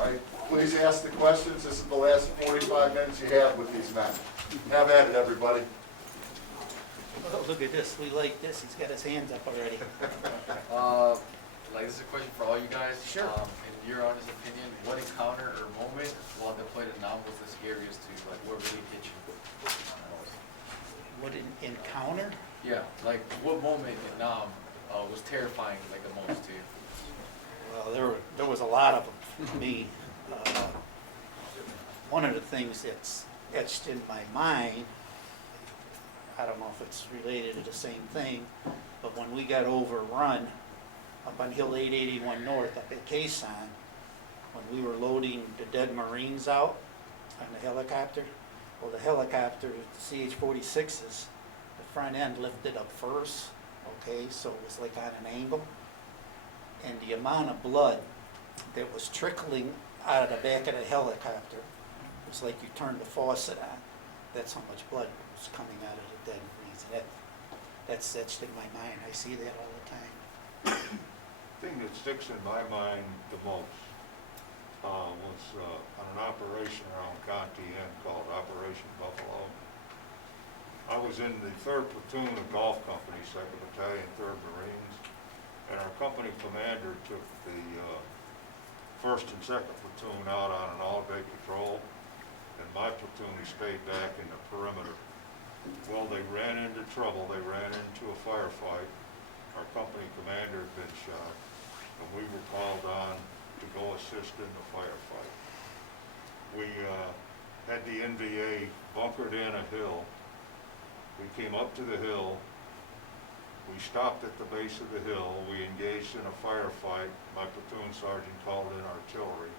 All right, please ask the questions. This is the last 45 minutes you have with these men. Have at it, everybody. Oh, look at this, we like this, he's got his hands up already. Like, this is a question for all you guys. Sure. In your honest opinion, what encounter or moment while deployed in Nam was the scariest to you? Like, what really hit you on the most? What an encounter? Yeah, like, what moment in Nam was terrifying, like, the most to you? Well, there was a lot of them for me. One of the things that's etched in my mind, I don't know if it's related to the same thing, but when we got overrun up on Hill 881 North up at Quezon, when we were loading the dead Marines out on the helicopter, well, the helicopter, the CH-46s, the front end lifted up first, okay, so it was like on an angle. And the amount of blood that was trickling out of the back of the helicopter, it was like you turned the faucet on. That's how much blood was coming out of the dead Marines. That's etched in my mind. I see that all the time. The thing that sticks in my mind the most was on an operation around Conti called Operation Buffalo. I was in the 3rd Platoon of Golf Company, 2nd Battalion, 3rd Marines, and our company commander took the 1st and 2nd Platoon out on an all-day patrol, and my platoon stayed back in the perimeter. Well, they ran into trouble. They ran into a firefight. Our company commander had been shot, and we were called on to go assist in the firefight. We had the NVA bunkered in a hill. We came up to the hill. We stopped at the base of the hill. We engaged in a firefight. My platoon sergeant called in artillery.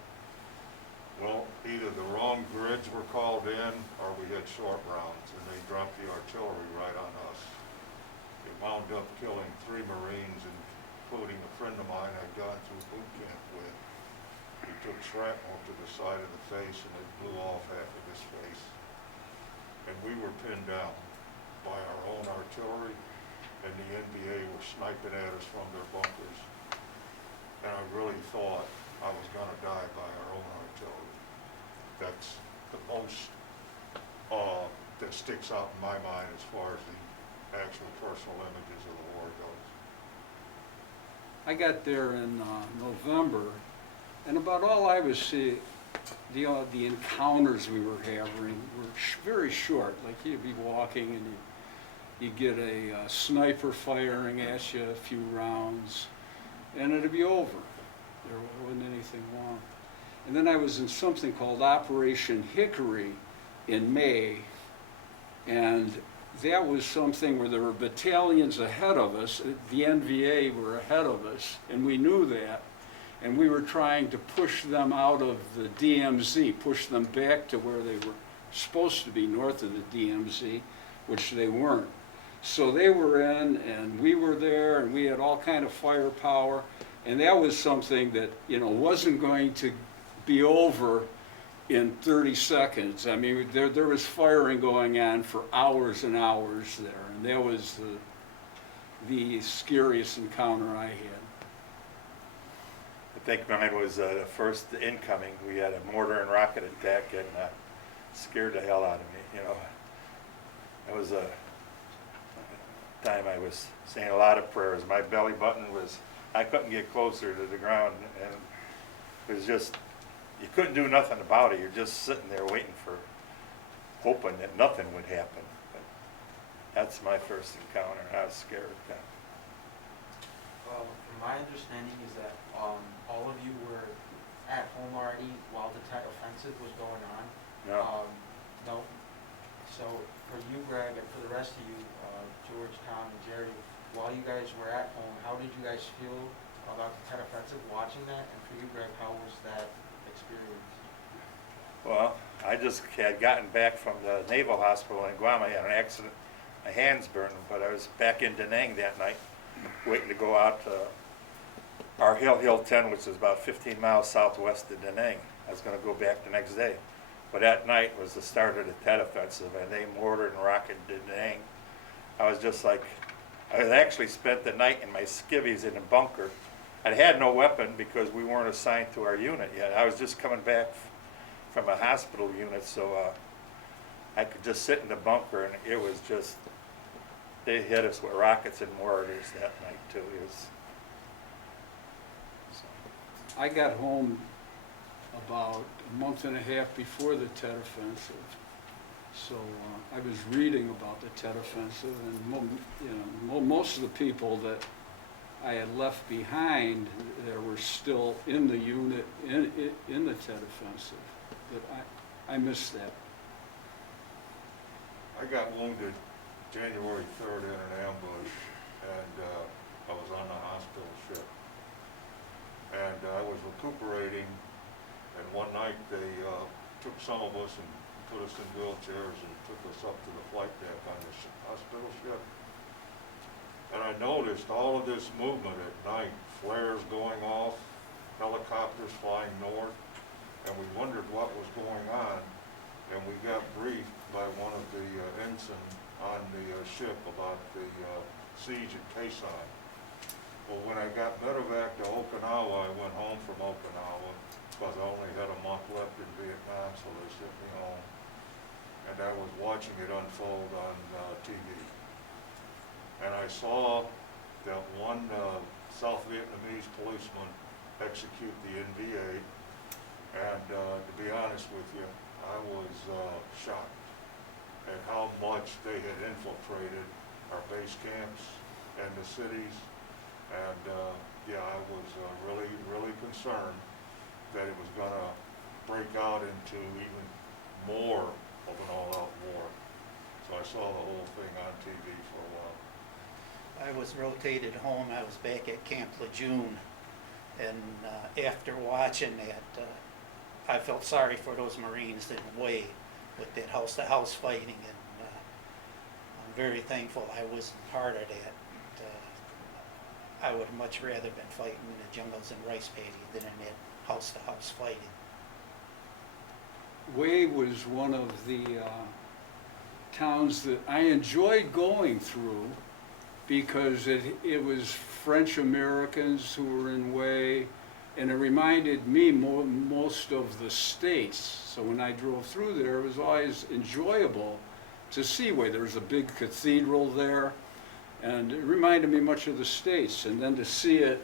Well, either the wrong grids were called in or we had short rounds, and they dropped the artillery right on us. It wound up killing 3 Marines, including a friend of mine I'd gone through boot camp with. He took shrapnel to the side of the face, and it blew off half of his face. And we were pinned down by our own artillery, and the NVA were sniping at us from their bunkers. And I really thought I was gonna die by our own artillery. That's the most that sticks out in my mind as far as the actual personal images of the war goes. I got there in November, and about all I was seeing, the encounters we were having were very short. Like you'd be walking and you'd get a sniper firing at you a few rounds, and it'd be over. There wasn't anything wrong. And then I was in something called Operation Hickory in May, and that was something where there were battalions ahead of us. The NVA were ahead of us, and we knew that. And we were trying to push them out of the DMZ, push them back to where they were supposed to be, north of the DMZ, which they weren't. So they were in, and we were there, and we had all kind of firepower. And that was something that, wasn't going to be over in 30 seconds. I mean, there was firing going on for hours and hours there, and that was the scariest encounter I had. I think mine was the first incoming. We had a mortar and rocket attack, and scared the hell out of me. It was a time I was saying a lot of prayers. My belly button was, I couldn't get closer to the ground, and it was just, you couldn't do nothing about it. You're just sitting there waiting for, hoping that nothing would happen. But that's my first encounter, and I was scared. Well, from my understanding is that all of you were at home already while the Tet Offensive was going on. No. No. So for you, Greg, and for the rest of you, George, Tom, and Jerry, while you guys were at home, how did you guys feel about the Tet Offensive watching that? And for you, Greg, how was that experience? Well, I just had gotten back from the Naval Hospital in Guam. I had an accident, my hands burned, but I was back in Da Nang that night, waiting to go out to our Hill 10, which is about 15 miles southwest of Da Nang. I was going to go back the next day. But that night was the start of the Tet Offensive, and they mortared and rocketed Da Nang. I was just like, I had actually spent the night in my skivvies in a bunker I had no weapon because we weren't assigned to our unit yet. I was just coming back from a hospital unit, so I could just sit in the bunker, and it was just, they hit us with rockets and mortars that night too. It was, so. I got home about a month and a half before the Tet Offensive. So I was reading about the Tet Offensive, and most of the people that I had left behind that were still in the unit in the Tet Offensive. But I missed that. I got wounded January 3rd in an ambush, and I was on the hospital ship. And I was recuperating, and one night they took some of us and put us in wheelchairs and took us up to the flight deck on the hospital ship. And I noticed all of this movement at night, flares going off, helicopters flying north, and we wondered what was going on. And we got briefed by one of the ensign on the ship about the siege at Quezon. Well, when I got medevac to Okinawa, I went home from Okinawa because I only had a month left in Vietnam, so they sent me home. And I was watching it unfold on TV. And I saw that one South Vietnamese policeman execute the NVA. And to be honest with you, I was shocked at how much they had infiltrated our base camps and the cities. And yeah, I was really, really concerned that it was gonna break out into even more of an all-out war. So I saw the whole thing on TV for a while. I was rotated home, I was back at Camp Lejeune, and after watching that, I felt sorry for those Marines in a way with that house-to-house fighting, and I'm very thankful I wasn't part of that. I would have much rather been fighting in the jungles in Rice Paddy than in that house-to-house fighting. Way was one of the towns that I enjoyed going through because it was French Americans who were in Way, and it reminded me most of the States. So when I drove through there, it was always enjoyable to see Way. There was a big cathedral there, and it reminded me much of the States. And then to see it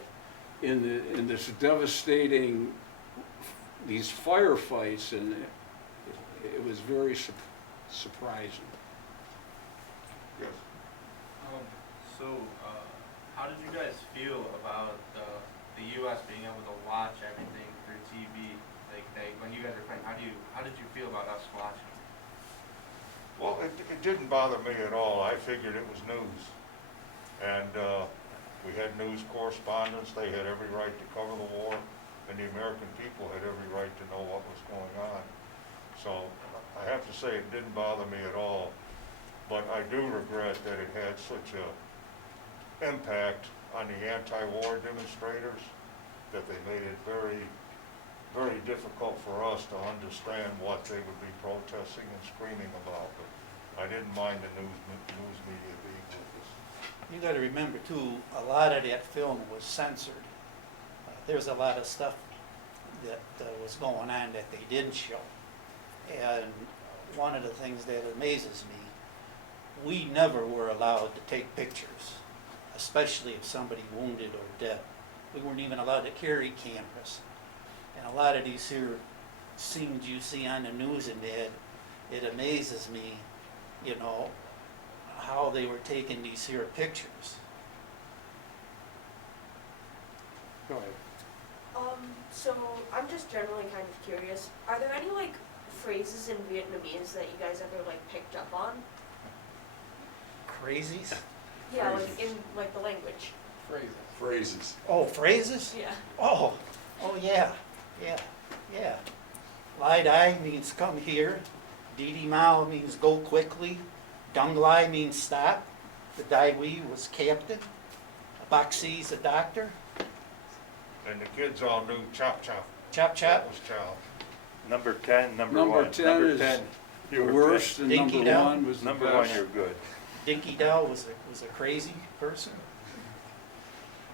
in this devastating, these firefights, and it was very surprising. Yes. How did you guys feel about the U.S. being able to watch everything through TV? Like when you guys were playing, how did you feel about us watching? Well, it didn't bother me at all. I figured it was news. And we had news correspondents. They had every right to cover the war, and the American people had every right to know what was going on. So I have to say it didn't bother me at all, but I do regret that it had such a impact on the anti-war demonstrators that they made it very, very difficult for us to understand what they would be protesting and screaming about. But I didn't mind the news media being with us. You got to remember too, a lot of that film was censored. There's a lot of stuff that was going on that they didn't show. And one of the things that amazes me, we never were allowed to take pictures, especially of somebody wounded or dead. We weren't even allowed to carry cameras. And a lot of these here scenes you see on the news and that, it amazes me, you know, how they were taking these here pictures. Go ahead. So I'm just generally kind of curious, are there any like phrases in Vietnamese that you guys ever like picked up on? Crazies? Yeah, like in like the language. Phrases. Oh, phrases? Yeah. Oh yeah. Lai Dai means come here. Didi Mao means go quickly. Dung Lai means stop. The Dai Wei was captain. Baxi's a doctor. And the kids all knew chop chop. Chop That chop. was chow. Number 10, number Number 1. 10 Number is 10, The you were worst, and Dinky number Down. 1 was best. the Number best. 1, you're good. Dinky Dow was a crazy person.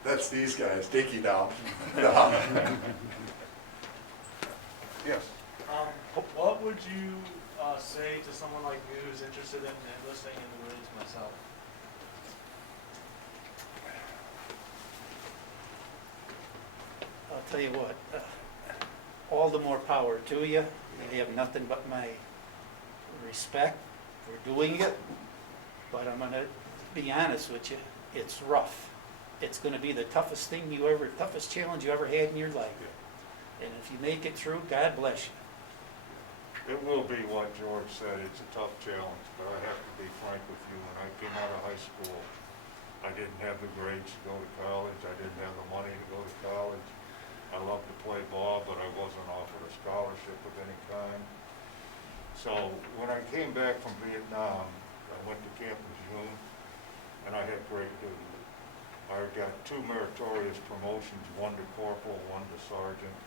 That's these guys, dinky down. Yes. What would you say to someone like me who's interested in enlisting in the Marines myself? I'll tell you what, all the more power to you. You have nothing but my respect for doing it. But I'm gonna be honest with you, it's rough. It's gonna be the toughest challenge you ever had in your life. And if you make it through, God bless you. It will be what George said, it's a tough challenge, but I have to be frank with you, when I came out of high school, I didn't have the grades to go to college, I didn't have the money to go to college. I loved to play ball, but I wasn't offered a scholarship of any kind. So when I came back from Vietnam, I went to Camp Lejeune, and I had great duty. I got 2 meritorious promotions, 1 to corporal, 1 to sergeant.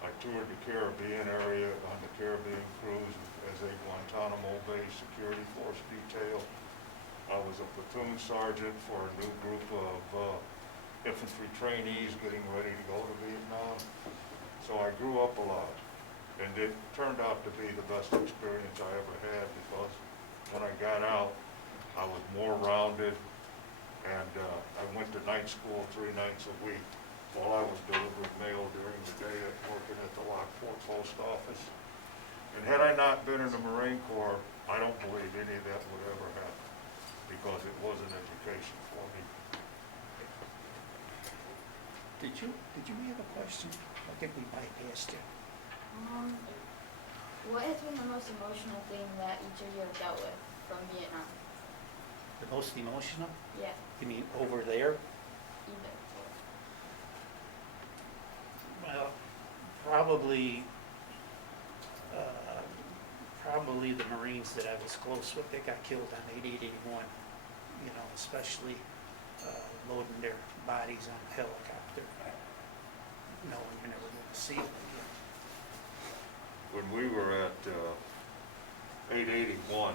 I toured the Caribbean area on the Caribbean cruise as a Guantanamo Bay Security Force detail. I was a platoon sergeant for a new group of infantry trainees getting ready to go to Vietnam. So I grew up a lot, and it turned out to be the best experience I ever had, because when I got out, I was more rounded, and I went to night school 3 nights a week while I was delivering mail during the day at working at the Lockport Post Office. And had I not been in the Marine Corps, I don't believe any of that would ever happen, because it was an education for me. Did you have a question? I think we bypassed you. What has been the most emotional thing that each of you have dealt with from Vietnam? The most emotional? Yeah, You mean over there? either. Well, probably the Marines that I was close with, they got killed on 8881, you know, especially loading their bodies on a helicopter, knowing you're never going to see them again. When we were at 881,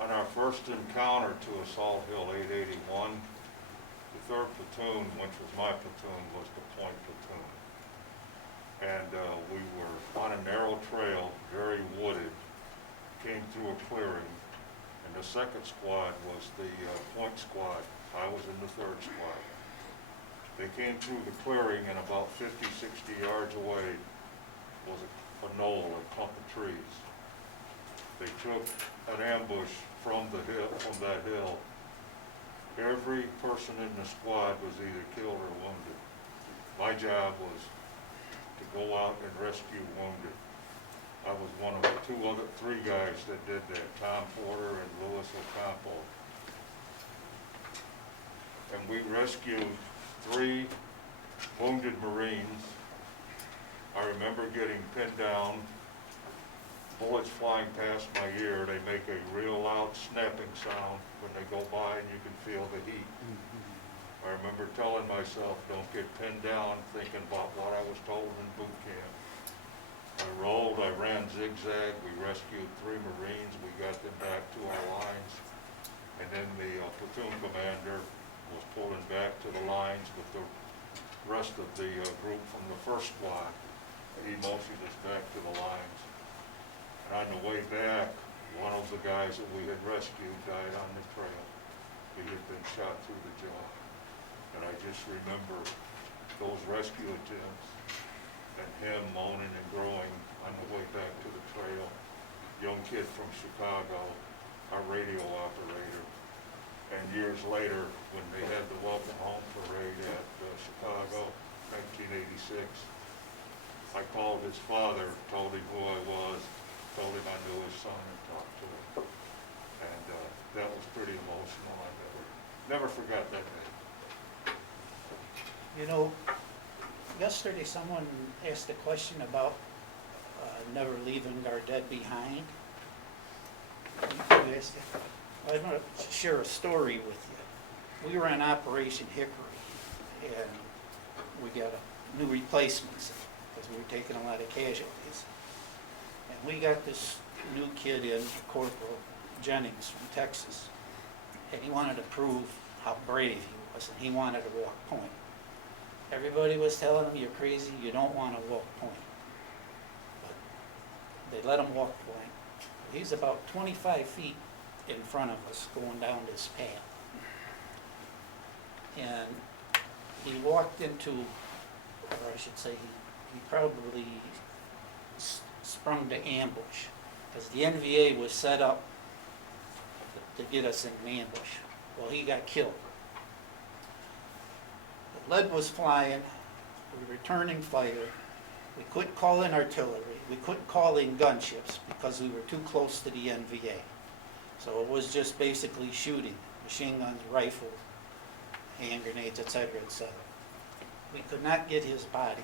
on our first encounter to Assault Hill 881, the 3rd platoon, which was my platoon, was the point platoon. And we were on a narrow trail, very wooded, came through a clearing, and the 2nd squad was the point squad. I was in the 3rd squad. They came through the clearing, and about 50, 60 yards away was a knoll, a clump of trees. They took an ambush from that hill. Every person in the squad was either killed or wounded. My job was to go out and rescue wounded. I was one of the 3 guys that did that, Tom Porter and Louis Ocampo. And we rescued 3 wounded Marines. I remember getting pinned down, bullets flying past my ear. They make a real loud snapping sound when they go by, and you can feel the heat. I remember telling myself, don't get pinned down, thinking about what I was told in boot camp. I rolled, I ran zigzag, we rescued 3 Marines, we got them back to our lines, and then the platoon commander was pulling back to the lines with the rest of the group from the 1st squad. He motioned us back to the lines. And on the way back, one of the guys that we had rescued died on the trail. He had been shot through the jaw. And I just remember those rescue attempts and him moaning and groaning on the way back to the trail. Young kid from Chicago, our radio operator. And years later, when they had the Welcome Home Parade at Chicago, 1986, I called his father, told him who I was, told him I knew his son, and talked to him. And that was pretty emotional. I never forgot that day. You know, yesterday someone asked a question about never leaving our dead behind. You asked it. I want to share a story with you. We were on Operation Hickory, and we got new replacements because we were taking a lot of casualties. And we got this new kid in, Corporal Jennings from Texas, and he wanted to prove how brave he us, and he wanted to walk point. Everybody was telling him, you're crazy, you don't want to walk point. But they let him walk point. He's about 25 feet in front of us going down this path. And he walked into, or I should say, he probably sprung the ambush, because the NVA was set up to get us in an ambush. Well, he got killed. The lead was flying, we were returning fire, we couldn't call in artillery, we couldn't call in gunships because we were too close to the NVA. So it was just basically shooting, machine guns, rifle, hand grenades, etc., etc. We could not get his body.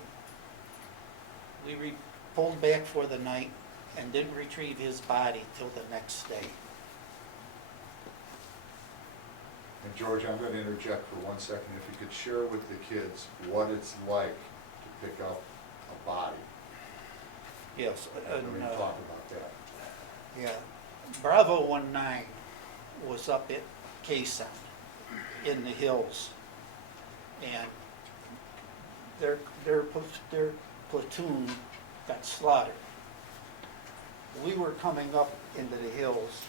We pulled back for the night and didn't retrieve his body till the next day. And George, I'm going to interject for 1 second. If you could share with the kids what it's like to pick up a body. Yes. And we talk about that. Yeah. Bravo 19 was up at Quezon in the hills, and their platoon got slaughtered. We were coming up into the hills,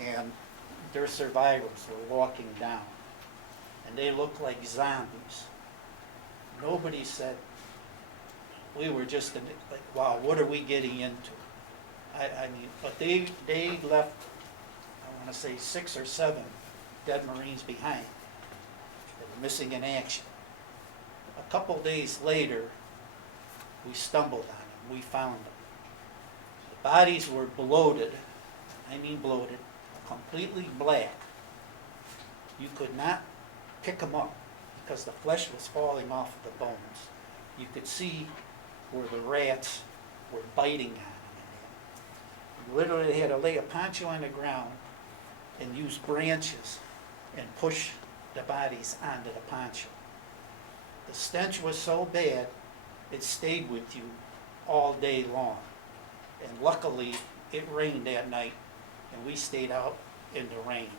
and their survivors were walking down, and they looked like zombies. Nobody said, we were just like, wow, what are we getting into? I mean, but they left, I want to say 6 or 7 dead Marines behind. They were missing in action. A couple days later, we stumbled on them. We found them. The bodies were bloated, I mean bloated, completely black. You could not pick them up because the flesh was falling off of the bones. You could see where the rats were biting on them. You literally had to lay a poncho on the ground and use branches and push the bodies onto the poncho. The stench was so bad, it stayed with you all day long. And luckily, it rained that night, and we stayed out in the rain.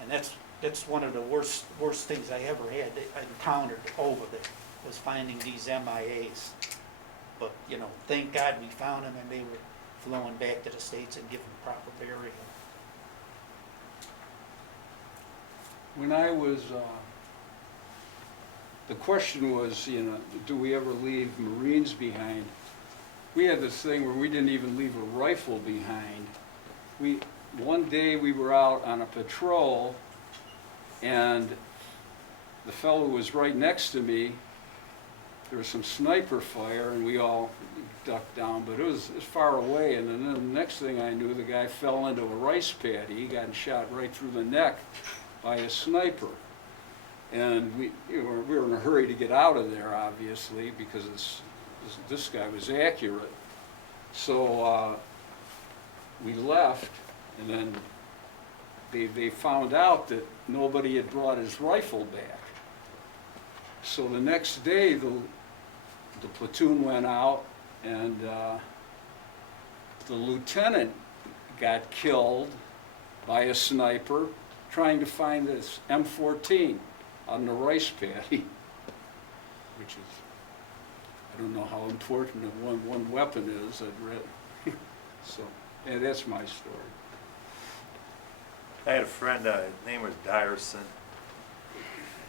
And that's one of the worst things I ever had encountered over there, was finding these MIAs. But, you know, thank God we found them, and they were flown back to the States and given proper burial. When I was, the question was, you know, do we ever leave Marines behind? We had this thing where we didn't even leave a rifle behind. One day we were out on a patrol, and the fellow who was right next to me, there was some sniper fire, and we all ducked down, but it was far away, and then the next thing I knew, the guy fell into a rice paddy. He got shot right through the neck by a sniper. And we were in a hurry to get out of there, obviously, because this guy was accurate. So we left, and then they found out that nobody had brought his rifle back. So the next day, the platoon went out, and the lieutenant got killed by a sniper trying to find this M14 on the rice paddy, which is, I don't know how important one weapon is, I'd read. So, yeah, that's my story. I had a friend, his name was Dyerson,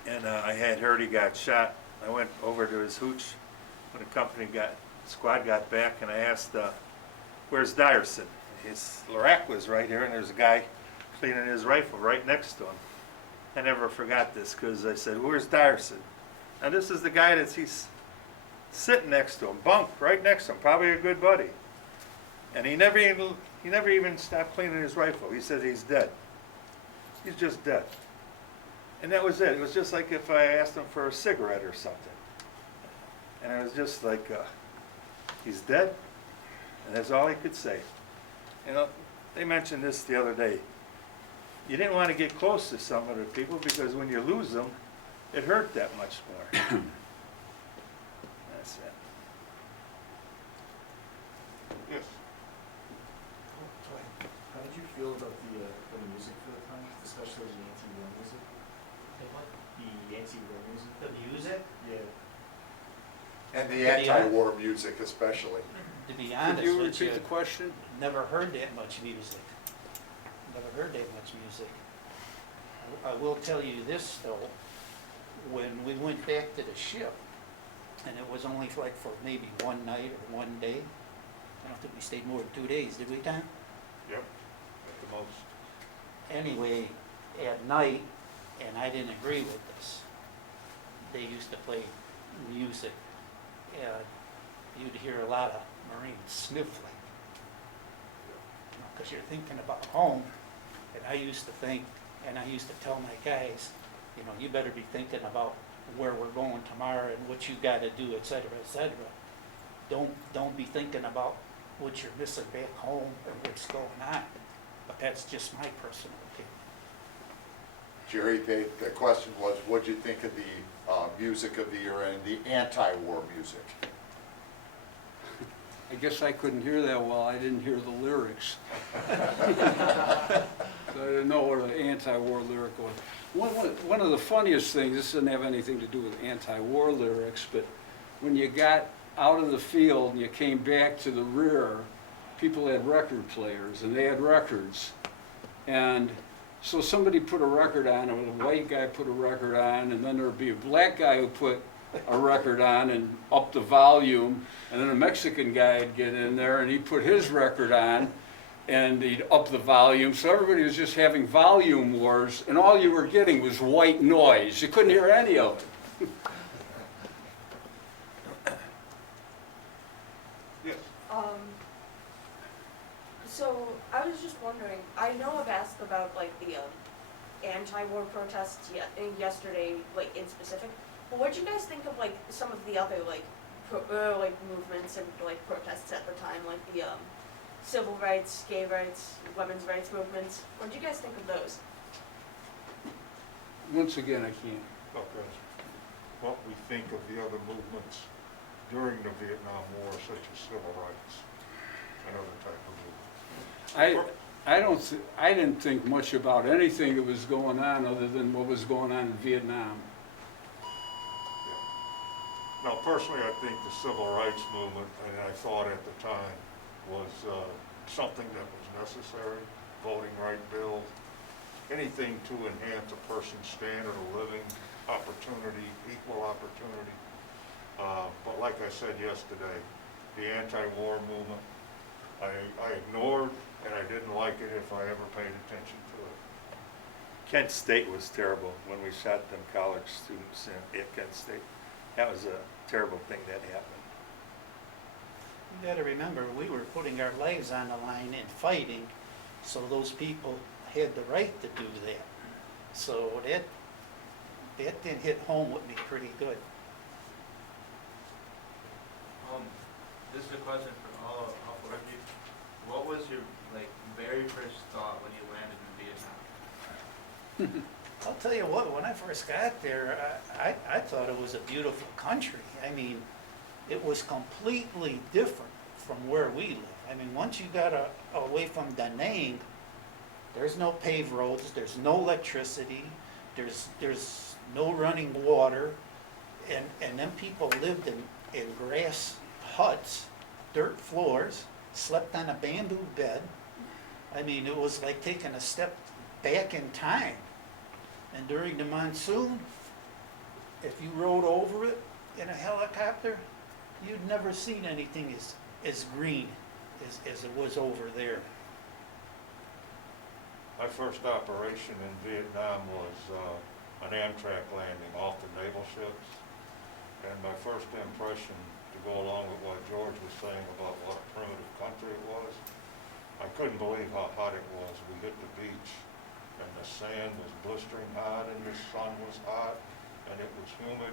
and I had heard he got shot. I went over to his hooch when the squad got back, and I asked, where's Dyerson? His rack was right here, and there's a guy cleaning his rifle right next to him. I never forgot this, because I said, where's Dyerson? And this is the guy he's sitting next to him, bunked right next to him, probably a good buddy. And he never even stopped cleaning his rifle. He said he's dead. He's just dead. And that was it. It was just like if I asked him for a cigarette or something. And it was just like, he's dead? And that's all he could say. You know, they mentioned this the other day. You didn't want to get close to some other people because when you lose them, it hurt that much more. That's it. Yes. How did you feel about the music for the time, especially the Antiwar music? anti-war music. The music, Yeah. And the To be hon- anti-war music especially. to be Could honest you with repeat you, the question? never heard that much music. Never heard that much music. I will tell you this though, when we went back to the ship, and it was only like for maybe one night or one day, I don't think we stayed more than 2 days, did we, Tom? Yep, at the most. Anyway, at night, and I didn't agree with this, they used to play music, and you'd hear a lot of Marines sniffling. Because you're thinking about home, and I used to think, and I used to tell my guys, you know, you better be thinking about where we're going tomorrow and what you gotta do, et cetera, et cetera. Don't be thinking about what you're missing back home and what's going on. But that's just my personal opinion. Jerry, the question was, what'd you think of the music of the era and the anti-war music? I guess I couldn't hear that well, I didn't hear the lyrics. So I didn't know what the anti-war lyric was. One of the funniest things, this doesn't have anything to do with anti-war lyrics, but when you got out of the field and you came back to the rear, people had record players and they had records. And so somebody put a record on, or a white guy put a record on, and then there'd be a black guy who put a record on and up the volume, and then a Mexican guy would get in there and he'd put his record on and he'd up the volume. So everybody was just having volume wars, and all you were getting was white noise. You couldn't hear any of it. Yes. So I was just wondering, I know I've asked about like the anti-war protests yesterday, like in specific, but what do you guys think of like some of the other like like movements and like protests at the time, like the civil rights, gay rights, women's rights movements? What do you guys think of those? Once again, I can't. Okay. What we think of the other movements during the Vietnam War, such as civil rights and other type of movements. I didn't think much about anything that was going on other than what was going on in Vietnam. Now, personally, I think the civil rights movement, and I thought at the time, was something that was necessary. Voting right bill, anything to enhance a person's standard of living, opportunity, equal opportunity. But like I said yesterday, the anti-war movement, I ignored, and I didn't like it if I ever paid attention to it. Kent State was terrible when we shot them college students at Kent State. That was a terrible thing that happened. You gotta remember, we were putting our lives on the line and fighting, so those people had the right to do that. So that did hit home with me pretty good. This is a question for all four of you. What was your like very first thought when you landed in Vietnam? I'll tell you what, when I first got there, I thought it was a beautiful country. I mean, it was completely different from where we live. I mean, once you got away from Da Nang, there's no paved roads, there's no electricity, there's no running water, and then people lived in grass huts, dirt floors, slept on a bamboo bed. I mean, it was like taking a step back in time. And during the monsoon, if you rode over it in a helicopter, you'd never seen anything as green as it was over there. My first operation in Vietnam was an Amtrak landing off the naval ships. And my first impression, to go along with what George was saying about what a primitive country it was, I couldn't believe how hot it was. We hit the beach and the sand was blistering hot and the sun was hot and it was humid.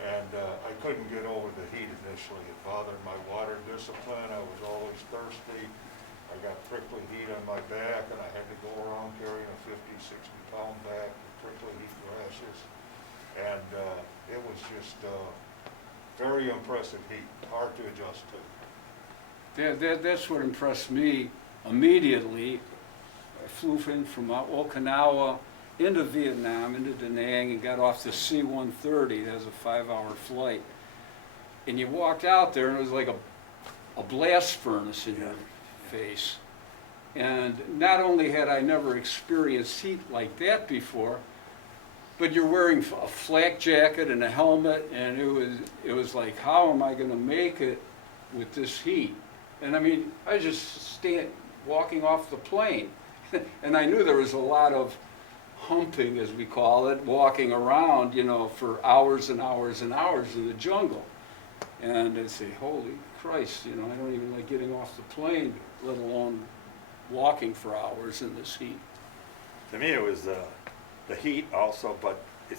And I couldn't get over the heat initially. It bothered my water discipline. I was always thirsty. I got prickly heat on my back, and I had to go around carrying a 50, 60-pound bag with prickly heat rashes. And it was just very impressive heat, hard to adjust to. That's what impressed me immediately. I flew in from Okinawa, into Vietnam, into Da Nang, and got off the C-130. That was a 5-hour flight. And you walked out there, and it was like a blast furnace in your face. And not only had I never experienced heat like that before, but you're wearing a flak jacket and a helmet, and it was like, how am I going to make it with this heat? And I mean, I was just walking off the plane, and I knew there was a lot of humping, as we call it, walking around, you know, for hours and hours and hours in the jungle. And I'd say, holy Christ, you know, I don't even like getting off the plane, let alone walking for hours in this heat. To me, it was the heat also, but it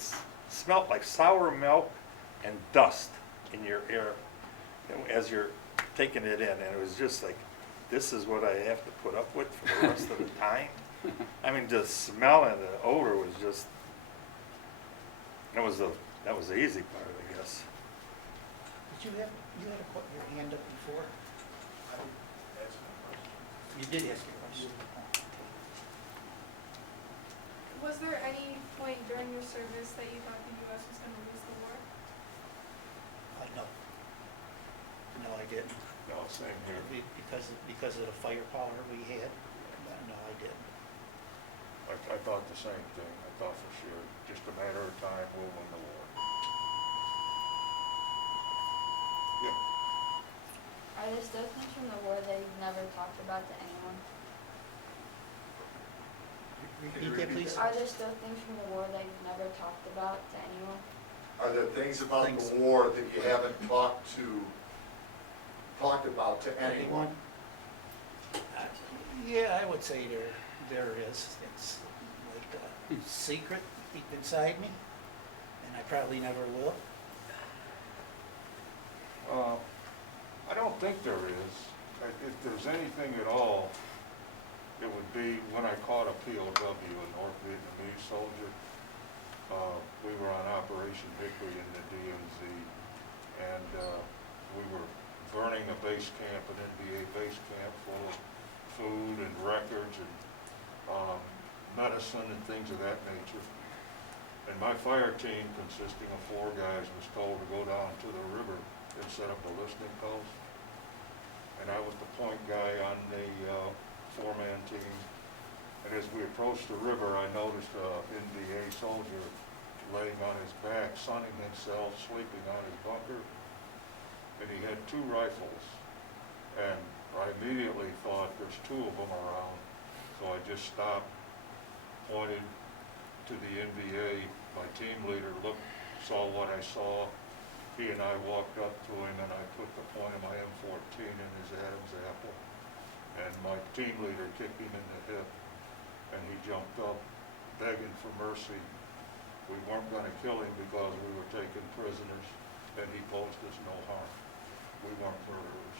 smelled like sour milk and dust in your air as you're taking it in, and it was just like, this is what I have to put up with for the rest of the time. I mean, the smell and the odor was just, that was the easy part, I guess. Did you had your hand up before? You did ask your question. Was there any point during your service that you thought the U.S. was going to lose the war? No. No, I didn't. No, same here. Because of the firepower we had, no, I didn't. I thought the same thing. I thought for sure, just a matter of time, we'll win the war. Yeah. Are there still things from the war that you've never talked about to anyone? Repeat that, please. Are there still things from the war that you've never talked about to anyone? Are there things about the war that you haven't talked about to anyone? Yeah, I would say there is. It's like a secret deep inside me, and I probably never will. I don't think there is. If there's anything at all, it would be when I caught a POW, a North Vietnamese soldier. We were on Operation Hickory in the DMZ, and we were burning a base camp, an NBA base camp full of food and records and medicine and things of that nature. And my fire team, consisting of 4 guys, was told to go down to the river and set up a listening post. And I was the point guy on the 4-man team. And as we approached the river, I noticed an NBA soldier laying on his back, sunning himself, sleeping on his bunker. And he had 2 rifles. And I immediately thought, there's 2 of them around. So I just stopped, pointed to the NBA. My team leader saw what I saw. He and I walked up to him, and I put the point of my M14 in his Adam's apple. And my team leader kicked him in the hip, and he jumped up, begging for mercy. We weren't going to kill him because we were taking prisoners, and he posed us no harm. We weren't murderers.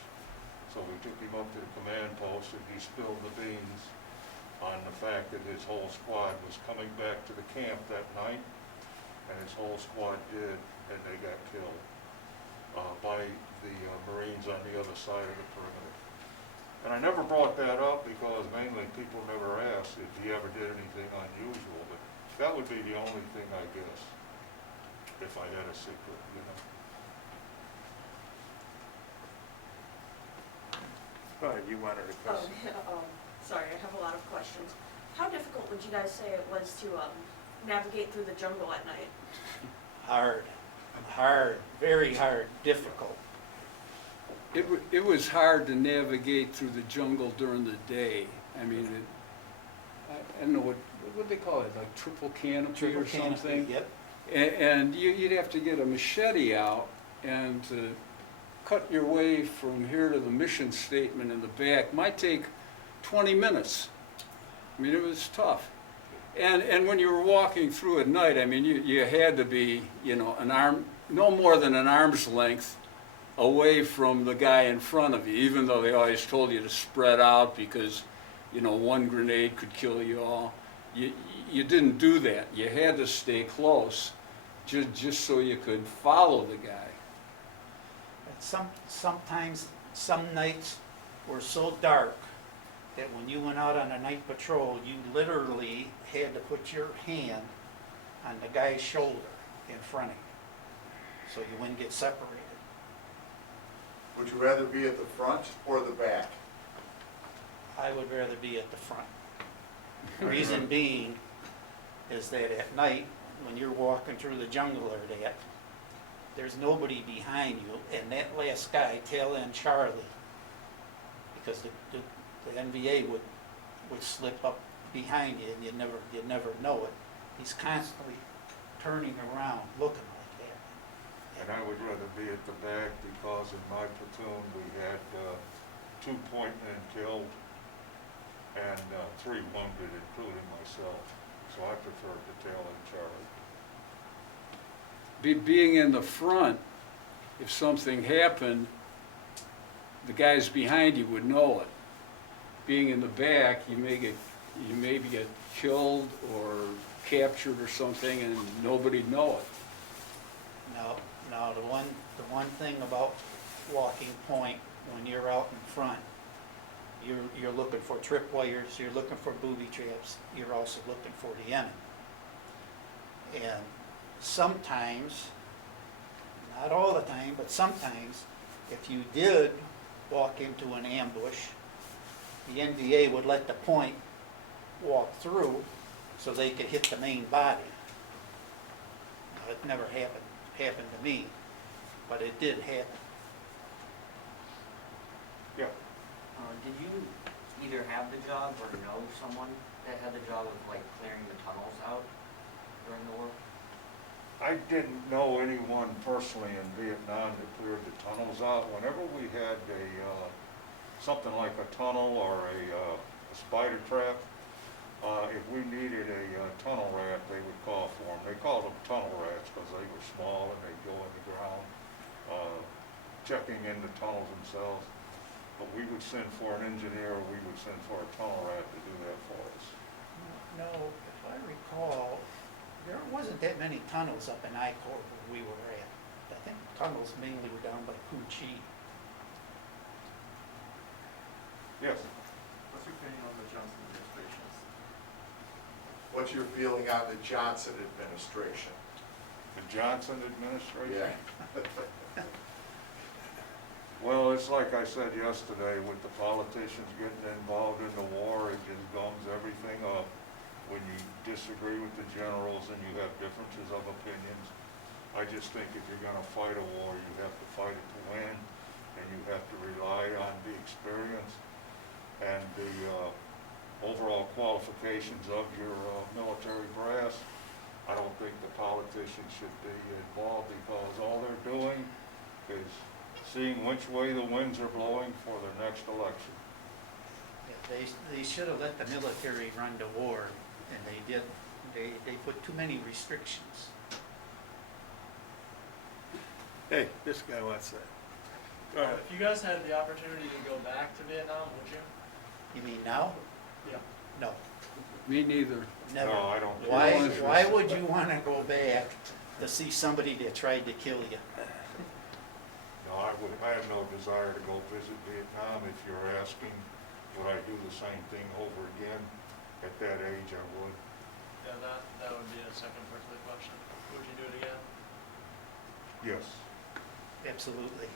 So we took him up to the command post, and he spilled the beans on the fact that his whole squad was coming back to the camp that night, and his whole squad did, and they got killed by the Marines on the other side of the perimeter. And I never brought that up because mainly people never asked if he ever did anything unusual, but that would be the only thing, I guess, if I had a secret, you know. Go ahead, you wanted a question. Sorry, I have a lot of questions. How difficult would you guys say it was to navigate through the jungle at night? Hard, very hard, difficult. It was hard to navigate through the jungle during the day. I mean, I don't know what they call it, like triple canopy or something. Yep. And you'd have to get a machete out and to cut your way from here to the mission statement in the back might take 20 minutes. I mean, it was tough. And when you were walking through at night, I mean, you had to be, you know, no more than an arm's length away from the guy in front of you, even though they always told you to spread out because, you know, one grenade could kill you all. You didn't do that. You had to stay close just so you could follow the guy. Sometimes, some nights were so dark that when you went out on a night patrol, you literally had to put your hand on the guy's shoulder in front of you, so you wouldn't get separated. Would you rather be at the front or the back? I would rather be at the front. Reason being is that at night, when you're walking through the jungle or that, there's nobody behind you, and that last guy, tail end Charlie, because the NVA would slip up behind you and you'd never know it. He's constantly turning around, looking like that. And I would rather be at the back because in my platoon, we had 2 point men killed and 3 wounded, including myself. So I preferred the tail end Charlie. Being in the front, if something happened, the guys behind you would know it. Being in the back, you maybe get killed or captured or something, and nobody'd know it. Now the one thing about walking point when you're out in front, you're looking for tripwires, you're looking for booby traps, you're also looking for the enemy. And sometimes, not all the time, but sometimes, if you did walk into an ambush, the NVA would let the point walk through so they could hit the main body. Now, it never happened to me, but it did happen. Yeah. Did you either have the job or know someone that had the job of like clearing the tunnels out during the war? I didn't know anyone personally in Vietnam that cleared the tunnels out. Whenever we had something like a tunnel or a spider trap, if we needed a tunnel rat, they would call for them. They called them tunnel rats because they were small and they'd go in the ground, checking in the tunnels themselves. But we would send for an engineer, or we would send for a tunnel rat to do that for us. No, if I recall, there wasn't that many tunnels up in I Corps where we were at. I think tunnels mainly were down by Phu Chi. Yes. What's your opinion on the Johnson administration? What's your feeling on the Johnson administration? The Johnson administration? Yeah. Well, it's like I said yesterday, with the politicians getting involved in the war, it just gums everything up. When you disagree with the generals and you have differences of opinions, I just think if you're gonna fight a war, you have to fight it to win, and you have to rely on the experience and the overall qualifications of your military brass. I don't think the politicians should be involved because all they're doing is seeing which way the winds are blowing for their next election. Yeah, they should have let the military run the war, and they did. They put too many restrictions. Hey, this guy wants that. Go ahead. If you guys had the opportunity to go back to Vietnam, would you? You mean now? Yeah. No, Me neither. never. No, I don't. Why would you want to go back to see somebody that tried to kill you? No, I have no desire to go visit Vietnam. If you're asking, would I do the same thing over again? At that age, I would. Yeah, that would be a second part of the question. Would you do it again? Yes. Absolutely.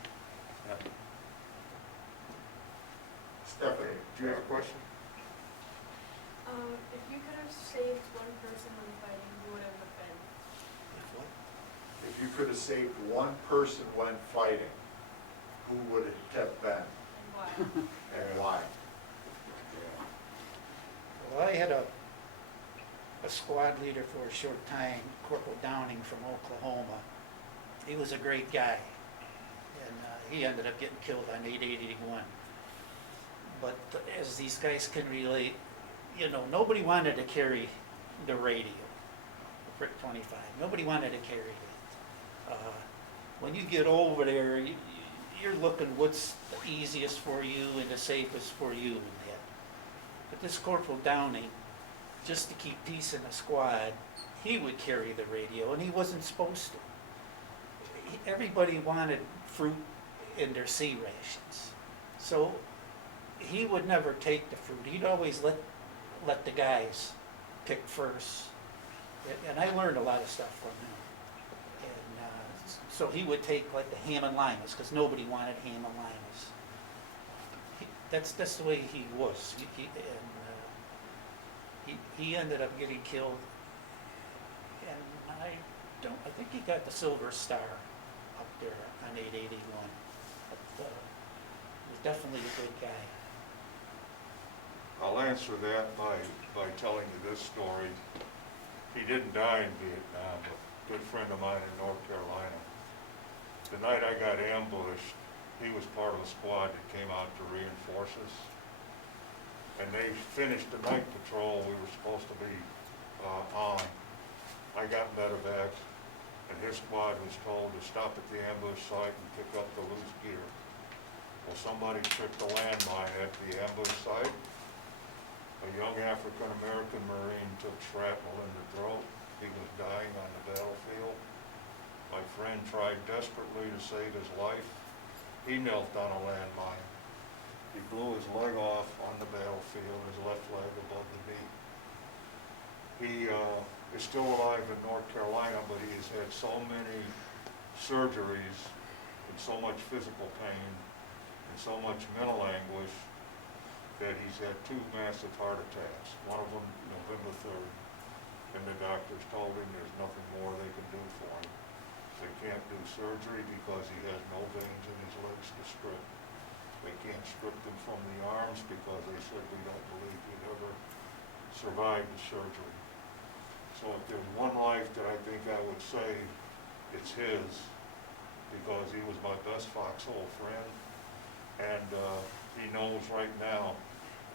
Stephanie, Do you have a question? If you could have saved one person when fighting, who would it have been? What? if you could have saved one person when fighting, who would it have been And why? and why? Well, I had a squad leader for a short time, Corporal Downing from Oklahoma. He was a great guy, and he ended up getting killed on 8/8/81. But as these guys can relate, you know, nobody wanted to carry the radio, the Prick 25. Nobody wanted to carry it. When you get over there, you're looking what's the easiest for you and the safest for you and that. But this Corporal Downing, just to keep peace in the squad, he would carry the radio, and he wasn't supposed to. Everybody wanted fruit in their C rations. So he would never take the fruit. He'd always let the guys pick first. And I learned a lot of stuff from him. And so he would take like the ham and limas, because nobody wanted ham and limas. That's the way he was. He ended up getting killed, and I think he got the Silver Star up there on 881. But he was definitely a good guy. I'll answer that by telling you this story. He didn't die in Vietnam, but a good friend of mine in North Carolina. The night I got ambushed, he was part of a squad that came out to reinforce us. And they finished the night patrol we were supposed to be on. I got medevac, and his squad was told to stop at the ambush site and pick up the loose gear. Well, somebody tripped a landmine at the ambush site. A young African-American Marine took shrapnel in the throat. He was dying on the battlefield. My friend tried desperately to save his life. He knelt on a landmine. He blew his leg off on the battlefield, his left leg above the knee. He is still alive in North Carolina, but he has had so many surgeries and so much physical pain and so much mental anguish that he's had 2 massive heart attacks, one of them November 3rd. And the doctors told him there's nothing more they can do for him. They can't do surgery because he has no veins in his legs to strip. They can't strip them from the arms because they said we don't believe he'd ever survive the surgery. So if there's one life that I think I would save, it's his, because he was my best foxhole friend. And he knows right now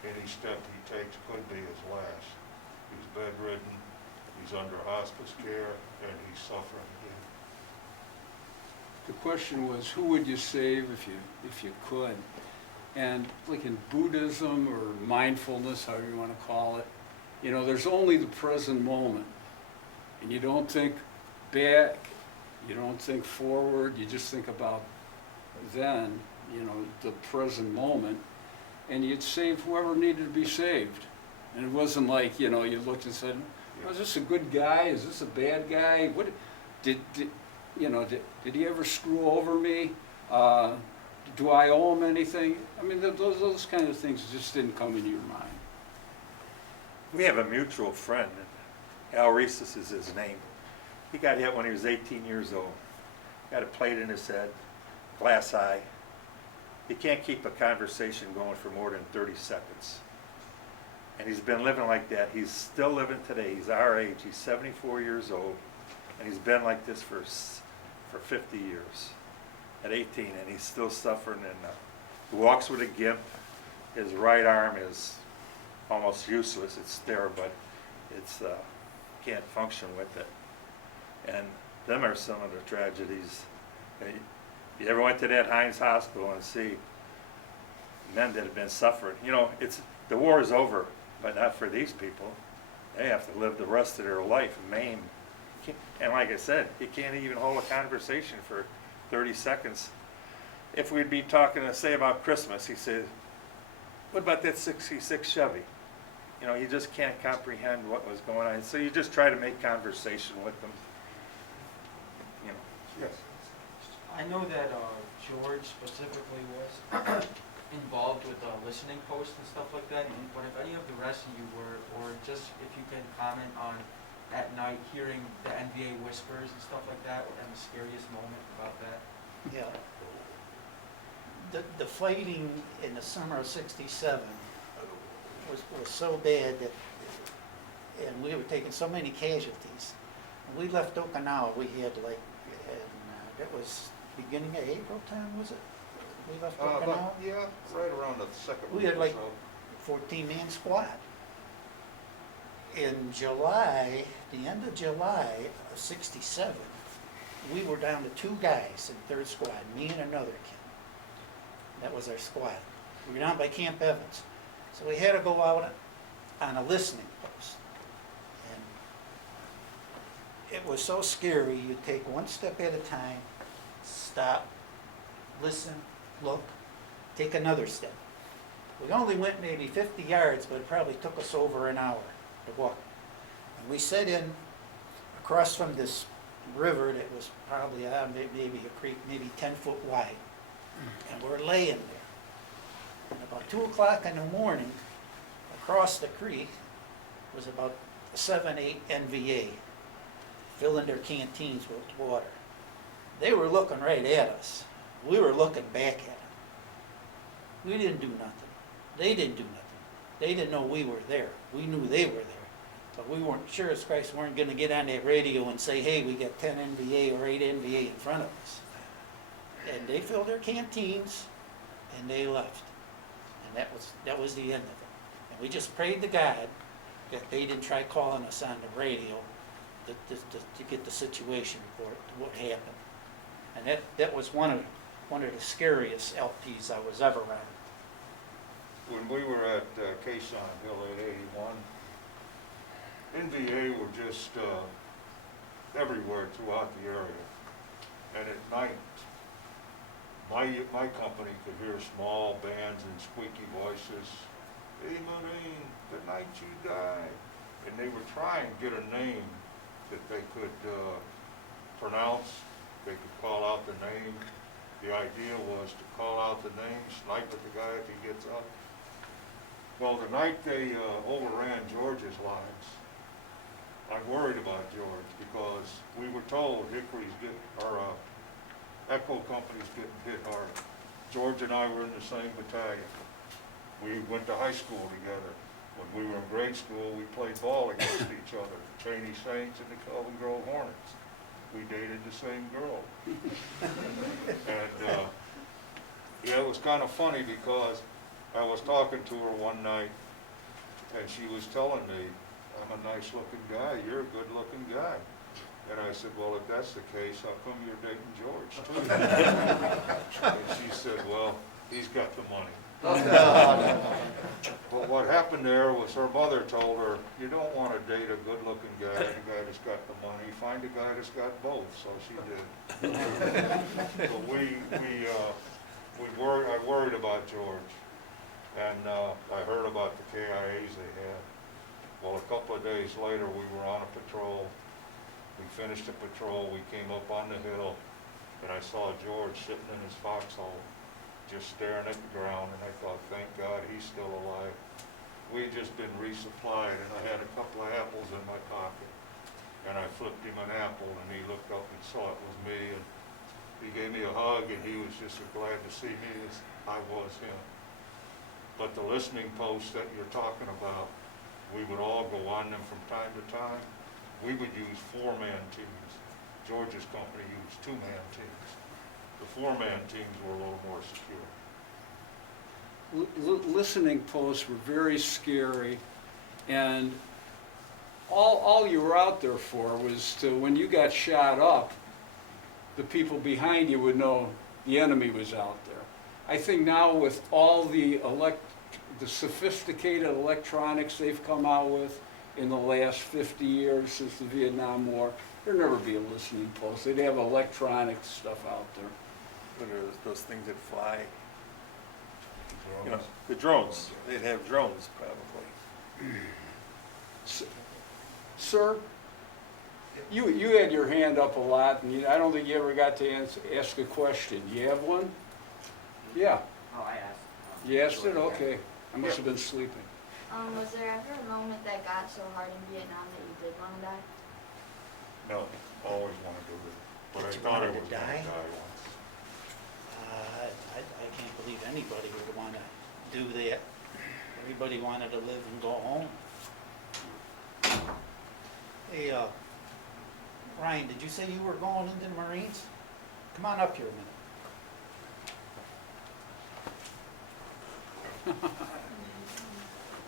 any step he takes could be his last. He's bedridden, he's under hospice care, and he's suffering again. The question was, who would you save if you could? And like in Buddhism or mindfulness, however you want to call it, you know, there's only the present moment. And you don't think back, you don't think forward, you just think about then, you know, the present moment, and you'd save whoever needed to be saved. And it wasn't like, you know, you looked and said, oh, is this a good guy? Is this a bad guy? What did he ever screw over me? Do I owe him anything? I mean, those kind of things just didn't come into your mind. We have a mutual friend, Al Reeses is his name. He got hit when he was 18 years old. Got a plate in his head, glass eye. You can't keep a conversation going for more than 30 seconds. And he's been living like that. He's still living today. He's our age. He's 74 years old. And he's been like this for 50 years. At 18, and he's still suffering. And he walks with a gimp. His right arm is almost useless. It's there, but it's can't function with it. And them are some of the tragedies. You ever went to that Heinz Hospital and see men that have been suffering? You know, the war is over, but not for these people. They have to live the rest of their life maimed. And like I said, you can't even hold a conversation for 30 seconds. If we'd be talking, say, about Christmas, he said, what about that 66 Chevy? You know, you just can't comprehend what was going on. So you just try to make conversation with them. You know. Yes. I know that George specifically was involved with listening posts and stuff like that, but if any of the rest of you were, or just if you can comment on at night hearing the NVA whispers and stuff like that, and the scariest moment about that. Yeah. The fighting in the summer of '67 was so bad that, and we were taking so many casualties. When we left Okinawa, we had like, and that was beginning of April time, was it? We left Okinawa? Yeah, right around the second We week had or like so. 14-man squad. In July, the end of July of '67, we were down to 2 guys in 3rd Squad, me and another kid. That was our squad. We were down by Camp Evans. So we had to go out on a listening post. And it was so scary, you'd take one step at a time, stop, listen, look, take another step. We only went maybe 50 yards, but it probably took us over an hour to walk. And we set in across from this river that was probably, maybe a creek, maybe 10 foot wide. And we're laying there. And about 2 o'clock in the morning, across the creek was about 7, 8 NVA filling their canteens with water. They were looking right at us. We were looking back at them. We didn't do nothing. They didn't do nothing. They didn't know we were there. We knew they were there. But we weren't sure as Christ weren't going to get on that radio and say, hey, we got 10 NVA or 8 NVA in front of us. And they filled their canteens and they left. And that was the end of it. And we just prayed to God that they didn't try calling us on the radio to get the situation for what happened. And that was one of the scariest LPs I was ever on. When we were at Quezon, Hill 881, NVA were just everywhere throughout the area. And at night, my company could hear small bands and squeaky voices. Hey, Marine, the night you die. And they were trying to get a name that they could pronounce. They could call out the name. The idea was to call out the name, snipe at the guy if he gets up. Well, the night they overran George's lines, I worried about George because we were told our Echo company's getting hit hard. George and I were in the same battalion. We went to high school together. When we were in grade school, we played ball against each other, Cheney Saints and the Kelvin Grove Hornets. We dated the same girl. And yeah, it was kind of funny because I was talking to her one night and she was telling me, I'm a nice looking guy, you're a good looking guy. And I said, well, if that's the case, how come you're dating George too? And she said, well, he's got the money. But what happened there was her mother told her, you don't want to date a good-looking guy, a guy that's got the money. Find a guy that's got both. So she did. But I worried about George, and I heard about the KIAs they had. Well, a couple of days later, we were on a patrol. We finished the patrol. We came up on the hill, and I saw George sitting in his foxhole, just staring at the ground, and I thought, thank God he's still alive. We had just been resupplied, and I had a couple of apples in my pocket. And I flipped him an apple, and he looked up and saw it was me, and he gave me a hug, and he was just as glad to see me as I was him. But the listening posts that you're talking about, we would all go on them from time to time. We would use 4-man teams. George's company used 2-man teams. The 4-man teams were a little more secure. Listening posts were very scary, and all you were out there for was to, when you got shot up, the people behind you would know the enemy was out there. I think now with all the sophisticated electronics they've come out with in the last 50 years since the Vietnam War, there'd never be a listening post. They'd have electronic stuff out there. What are those things that fly? You know, the drones. They'd have drones probably. Sir, you had your hand up a lot, and I don't think you ever got to ask a question. You have one? Yeah. Oh, I asked. You asked it? Okay. I must have been sleeping. Was there ever a moment that got so hard in Vietnam that you did want to die? No, always wanted to live. But I Did you thought I want to was going die? to die once. I can't believe anybody would want to do that. Everybody wanted to live and go home. Hey, Ryan, did you say you were going into the Marines? Come on up here a minute.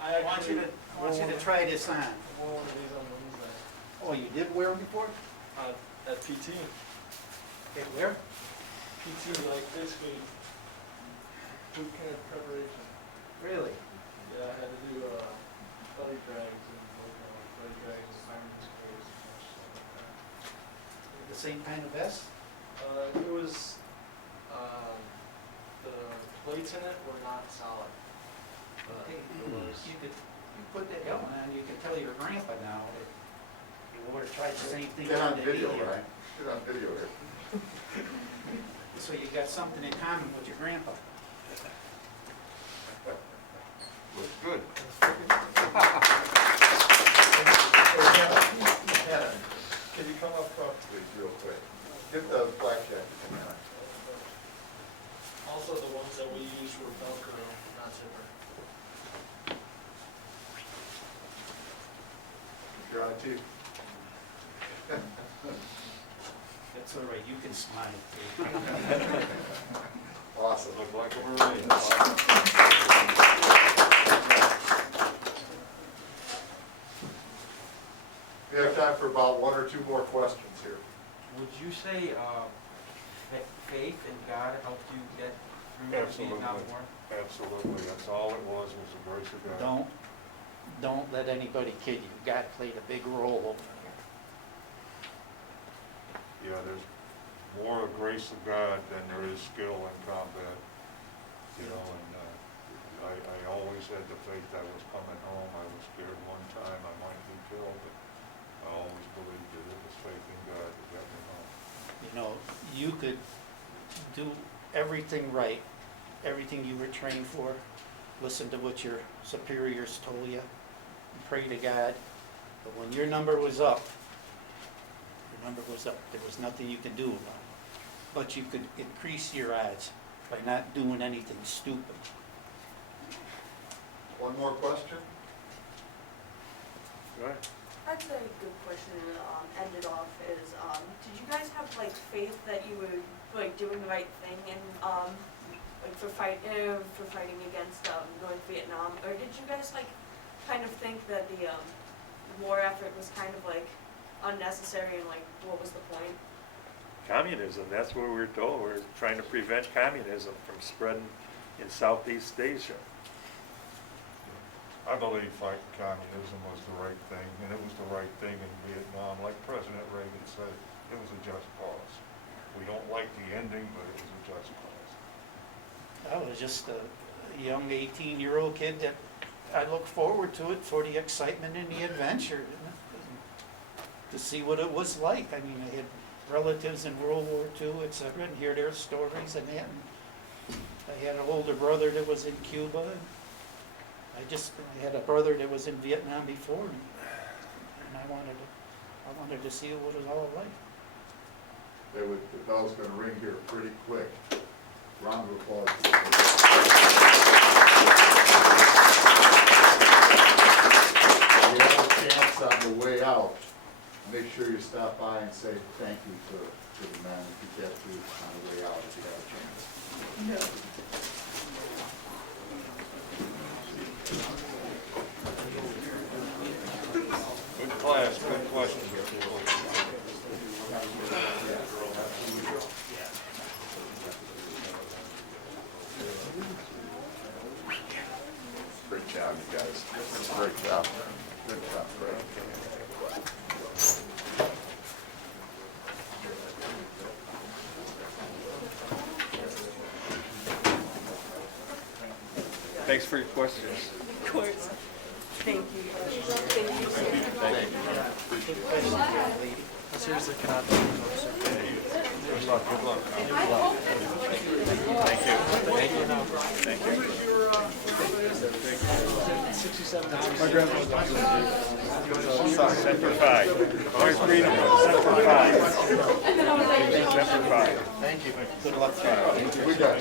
I want you to try this on. I wore one of these on Wednesday. Oh, you did wear them before? At PT. Okay, where? PT, like basically boot camp preparation. Really? Yeah, I had to do belly drags and belly drags and fireman's carries and stuff like that. The same kind of vest? It was, the plates in it were not solid. Hey, you put that helmet on, you can tell your grandpa now that you would have tried the same thing. Get on that video, he did. Ryan. Get on video here. So you got something in common with your grandpa. Looks good. Hannah, can you come up front, please, real quick? Get the black jacket from Hannah. Also, the ones that we use were Velcro, not zipper. You're on TV. That's all right, you can smile too. Awesome. Look like a Marine. We have time for about one or two more questions here. Would you say, faith in God helped you get through the Vietnam Absolutely. War? Absolutely, that's all it was the grace of God. Don't let anybody kid you. God played a big role over here. Yeah, there's more of grace of God than there is skill in combat, you know, and I always had the faith I was coming home. I was scared one time I might be killed, but I always believed that it was faith in God that got me home. You know, you could do everything right, everything you were trained for, listen to what your superiors told you, and pray to God, but when your number was up, there was nothing you could do about it. But you could increase your odds by not doing anything stupid. One more question? Go ahead. I'd say a good question to end it off is, did you guys have like faith that you were like doing the right thing and like for fighting against North Vietnam, or did you guys like kind of think that the war effort was kind of like unnecessary and like what was the point? Communism, that's what we were told. We're trying to prevent communism from spreading in Southeast Asia. I believe fighting communism was the right thing, and it was the right thing in Vietnam. Like President Reagan said, it was a just cause. We don't like the ending, but it was a just cause. I was just a young 18-year-old kid that I looked forward to it for the excitement and the adventure, to see what it was like. I mean, I had relatives in World War II, etc., and hear their stories and that. And I had an older brother that was in Cuba. And I had a brother that was in Vietnam before me, and I wanted to see what it was all like. The bell's gonna ring here pretty quick. Round of applause. You have a chance on the way out. Make sure you stop by and say thank you to the man if you get to on the way out if you have a chance. Good class, good question. Great job, you guys. Great job. Good job, Greg. Thanks for your questions. Of course. Thank you. Thank you. Seriously, cannot. Good luck, good luck. Thank you. Thank you. Thank you. 67. Semper Fi. Always freedom. Semper Fi. Semper Fi. Thank you. Good luck. We got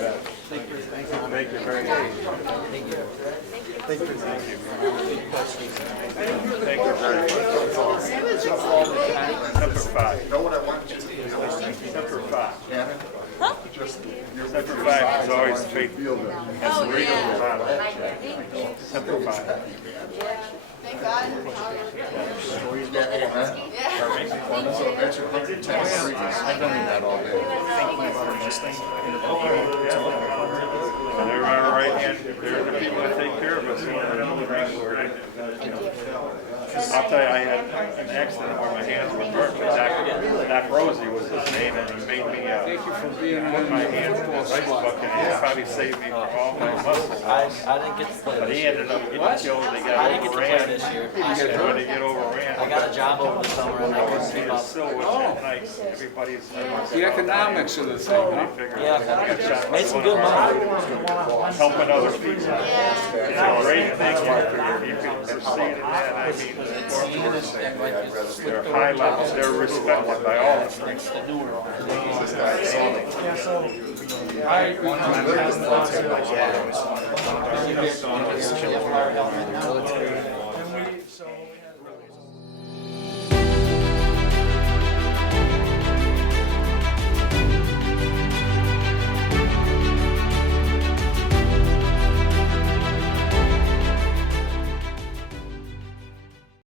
that. Thank you very much. Thank you. Thank you. Thank you Thank you very much. Semper Fi. You know what I want you to do? Semper Fi. Shannon? Just, you're with Semper your Fi size, is I always want you to faithful. feel that. That's the reason yeah. we're on it. Semper Fi. Thank God. Stories get old, huh? Yeah. That's your 110 series. I've done that all day. And they're our right hand, they're the people that take care of us. I'll tell you, I an accident where my hands were burnt, but Doc Rosie was his name, and he made me, Thank you for being put in my the hands in football his ice squad. bucket, and it probably saved me from all my muscle loss. I didn't get to play But this he year. ended up getting killed, they I got didn't get to play overran. this year. And when they get overran. I got a job over the summer and I couldn't See keep the up. silhouettes at night, everybody's. The economics of the thing, huh? Yeah, made some good money. Helping other people. It's a great thing, you can succeed in that, I mean, sports workers, they're high levels, they're respected by all of us. The newer one. Yeah, so, I, one time I was Military.